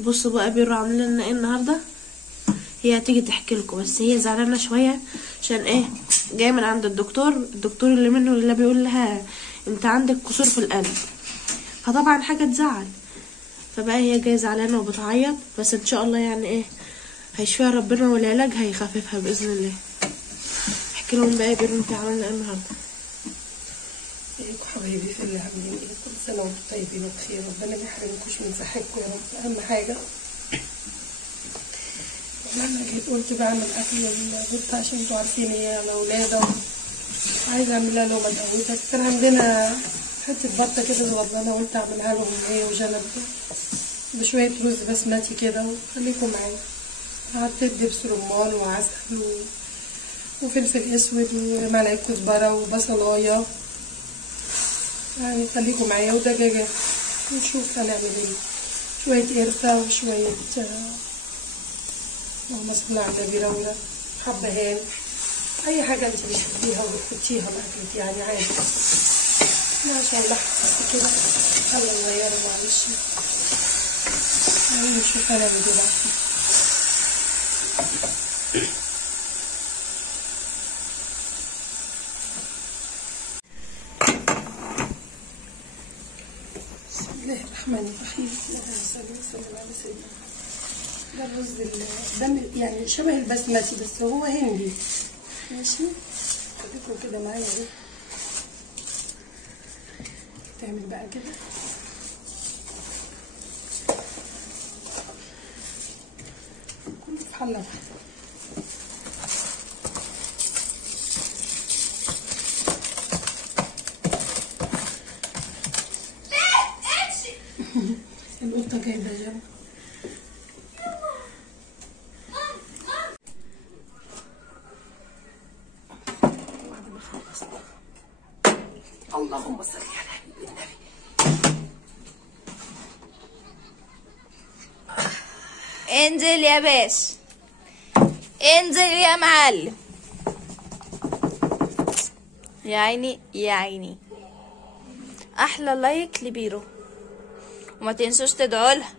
بصوا بقى بيرو عاملين لنا ايه النهارده. هي هتيجي تحكي لكم، بس هي زعلانه شويه عشان ايه؟ جايه من عند الدكتور اللي منه اللي بيقول لها انت عندك كسور في القلب، فطبعا حاجه تزعل. فبقى هي جايه زعلانه وبتعيط، بس ان شاء الله يعني ايه هيشفيها ربنا، والعلاج هيخففها باذن الله. احكي لهم بقى يا بيرو انت عامله ايه النهارده. ازيكم حبايبي في اللي عاملين ايه؟ كل سنه وانتم طيبين وبخير، ربنا ما يحرمكوش من صحتكم يا رب. اهم حاجه انا جيت قلت بعمل اكل للبنت عشان انتوا عارفين هي الاولاد، عايزه اعمل لها لقمه تقويتها. كان عندنا حته بطه كده صغننه، قلت اعملها لهم هي وجنب بشويه رز بسمتي كده. وخليكم معايا، حطيت دبس رمان وعسل وفلفل اسود ومعلقه كزبره وبصلايه يعني. خليكم معايا ودجاجه ونشوف هنعمل ايه. شويه قرفه وشويه اللهم صل على النبي روله، حبهان، اي حاجه انت بتحبيها وبتحطيها باكلك يعني عادي. ما شاء الله حسيت كده. يلا نغيره معلش. نشوف هنعمل ايه بقى. بسم الله الرحمن الرحيم. اللهم صل وسلم على سيدنا. ده الرز ده يعني شبه البسمتي بس هو هندي ماشي. خليكم كده معايا اهو. تعمل بقى كده كله في حله واحده. القطه جايبه جنب. اللهم صل على النبي. انزل يا باشا، انزل يا معلم. يا عيني يا عيني. احلى لايك لبيرو، وما تنسوش تدعوا لها.